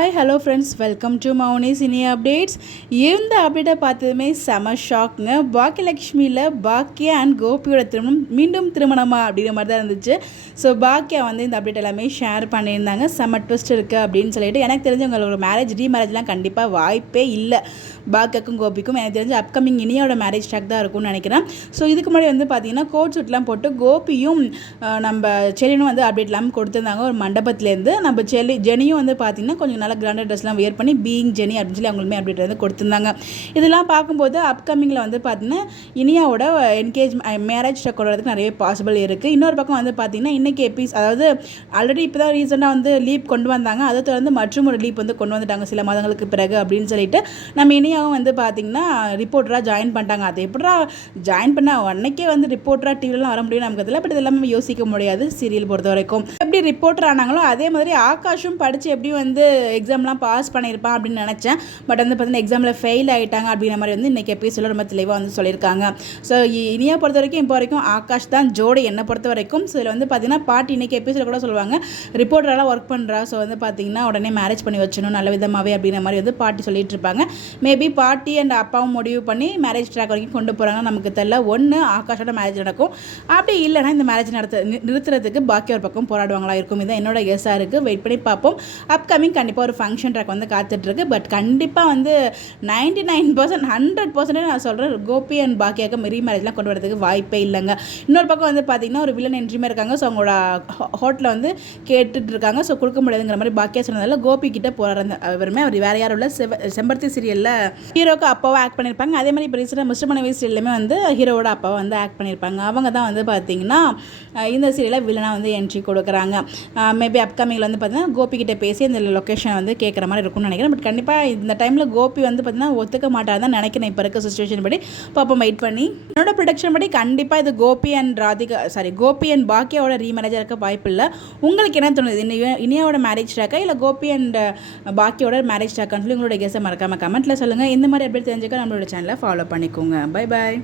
Hi hello friends, welcome to Mounis இனி updates. இந்த அப்டேட்டை பார்த்ததுமே செம ஷாக்குங்க. பாக்கியலக்ஷ்மியில் பாக்கியா அண்ட் கோபியோட திருமணம் மீண்டும் திருமணமா அப்படிங்கிற மாதிரி தான் இருந்துச்சு. ஸோ பாக்கியா வந்து இந்த அப்டேட் எல்லாமே ஷேர் பண்ணியிருந்தாங்க. செம ட்விஸ்ட் இருக்குது அப்படின்னு சொல்லிட்டு. எனக்கு தெரிஞ்ச உங்களோட மேரேஜ் ரீமேரேஜ்லாம் கண்டிப்பாக வாய்ப்பே இல்லை. பாக்கியாக்கும் கோபிக்கும் எனக்கு தெரிஞ்ச அப்கமிங் இனியோட மேரேஜ் ட்ராக் தான் இருக்கும்னு நினைக்கிறேன். ஸோ இதுக்கு முன்னாடி வந்து பார்த்தீங்கன்னா கோட் சூட்லாம் போட்டு கோபியும் நம்ம செலினும் வந்து அப்டேட்லாம் கொடுத்துருந்தாங்க ஒரு மண்டபத்துலேருந்து. நம்ம ஜெனியும் வந்து பார்த்தீங்கன்னா கொஞ்சம் நல்லா கிராண்டட் ட்ரெஸ்லாம் வியர் பண்ணி பீயிங் ஜெனி அப்படின்னு சொல்லி அவங்களுமே அப்டேட் வந்து கொடுத்துருந்தாங்க. இதெல்லாம் பார்க்கும்போது அப்கமிங்கில் வந்து பார்த்தீங்கன்னா இனியாவோட மேரேஜ் ட்ராக் கொள்றதுக்கு நிறைய பாசிபிள் இருக்குது. இன்னொரு பக்கம் வந்து பார்த்தீங்கன்னா இன்றைக்கி அதாவது ஆல்ரெடி இப்போ தான் ரீசெண்டாக வந்து லீப் கொண்டு வந்தாங்க. அதை தொடர்ந்து மற்றும் ஒரு லீப் வந்து கொண்டு வந்துட்டாங்க சில மாதங்களுக்கு பிறகு அப்படின்னு சொல்லிட்டு நம்ம இனியாவும் வந்து பார்த்திங்கன்னா ரிப்போர்ட்டராக ஜாயின் பண்ணிட்டாங்க. அது எப்படா ஜாயின் பண்ண அன்னைக்கே வந்து ரிப்போர்ட்டராக டிவிலலாம் வர முடியும் நமக்கு தெரியல. பட் இதெல்லாம் யோசிக்க முடியாது சீரியல் பொறுத்த வரைக்கும். எப்படி ரிப்போர்ட்டர் ஆனாங்களோ அதே மாதிரி ஆகாஷும் படித்து எப்படி வந்து எக்ஸாம்லாம் பாஸ் பண்ணியிருப்பான் அப்படின்னு நினச்சேன். பட் வந்து பார்த்தீங்கன்னா எக்ஸாமில் ஃபெயில் ஆகிட்டாங்க அப்படிங்கிற மாதிரி வந்து இன்றைக்கி எபிசோட ரொம்ப தெளிவாக வந்து சொல்லியிருக்காங்க. ஸோ இனியா பொறுத்த வரைக்கும் இப்போ வரைக்கும் ஆகாஷ் தான் ஜோடி என்னை பொறுத்த வரைக்கும். ஸோ இதில் வந்து பார்த்தீங்கன்னா பாட்டி இன்றைக்கி எபிசோட கூட சொல்லுவாங்க ரிப்போர்ட்டரெல்லாம் ஒர்க் பண்ணுறா. ஸோ வந்து பார்த்தீங்கன்னா உடனே மேரேஜ் பண்ணி வச்சணும் நல்ல விதமாகவே அப்படிங்கிற மாதிரி வந்து பாட்டி சொல்லிட்டு இருப்பாங்க. மேபி பாட்டி அண்ட் அப்பாவும் முடிவு பண்ணி மேரேஜ் ட்ராக் வரைக்கும் கொண்டு போகிறாங்கன்னு நமக்கு தெரியல. ஒன்று ஆகாஷோட மேரேஜ் நடக்கும், அப்படி இல்லைனா இந்த மேரேஜ் நிறுத்துறதுக்கு பாக்கி ஒரு பக்கம் போராடுவாங்களா இருக்கும். இதுதான் என்னோட கெஸ்ஸாக இருக்குது. வெயிட் பண்ணி பார்ப்போம். அப்கமிங் கண்டிப்பாக ஒரு ஃபங்க்ஷன் ட்ராக் வந்து காத்துட்ருக்கு. பட் கண்டிப்பாக வந்து 99% 100% நான் சொல்கிறேன் கோபி அண்ட் பாக்கியாவுக்கு ரீமேரேஜ்லாம் கொண்டு வரதுக்கு வாய்ப்பே இல்லைங்க. இன்னொரு பக்கம் வந்து பார்த்திங்கன்னா ஒரு வில்லன் என்ட்ரிமே இருக்காங்க. ஸோ அவங்களோட ஹோட்டலில் வந்து கேட்டுட்டு இருக்காங்க. ஸோ கொடுக்க முடியாதுங்கிற மாதிரி பாக்கியா சொன்னதால கோபி கிட்ட போகிறாங்க. அவருமே அவர் வேறு யாரும் உள்ள செம்பருத்தி சீரியலில் ஹீரோக்கு அப்பாவாக ஆக்ட் பண்ணியிருப்பாங்க. அதே மாதிரி இப்போ ரீசெண்டாக மிஸ்டர் மனைவி சீரியலுமே வந்து ஹீரோவோட அப்பாவை வந்து ஆக்ட் பண்ணியிருப்பாங்க. அவங்க தான் வந்து பார்த்திங்கன்னா இந்த சீரியலில் வில்லனாக வந்து என்ட்ரி கொடுக்குறாங்க. மேபி அப்கமிங்கில் வந்து பார்த்திங்கன்னா கோபி கிட்டே பேசி அந்த லொக்கேஷனை வந்து கேட்குற மாதிரி இருக்கும்னு நினைக்கிறேன். பட் கண்டிப்பாக இந்த டைமில் கோபி வந்து பார்த்திங்கன்னா ஒத்துக்க மாட்டார் தான் நினைக்கிறேன். இப்போ இருக்க சுச்சுவேஷன் படி பாப்போம், வெயிட் பண்ணி. என்னோட ப்ரொடக்ஷன் படி கண்டிப்பாக இது கோபி அண்ட் பாக்கியாவோட ரீமேரேஜாக இருக்க வாய்ப்பு இல்லை. உங்களுக்கு என்ன தோணுது? இனியாவோட மேரேஜ் ட்ராக்கா இல்லை கோபி அண்ட் பாக்கியோட மேரேஜ் ட்ராக்கான்னு சொல்லி உங்களோட கெஸ்ஸை மறக்காமல் கமெண்ட்டில் சொல்லுங்கள். இந்த மாதிரி அப்டேட் தெரிஞ்சுக்க நம்மளோட சேனலை ஃபாலோ பண்ணிக்கோங்க. Bye bye.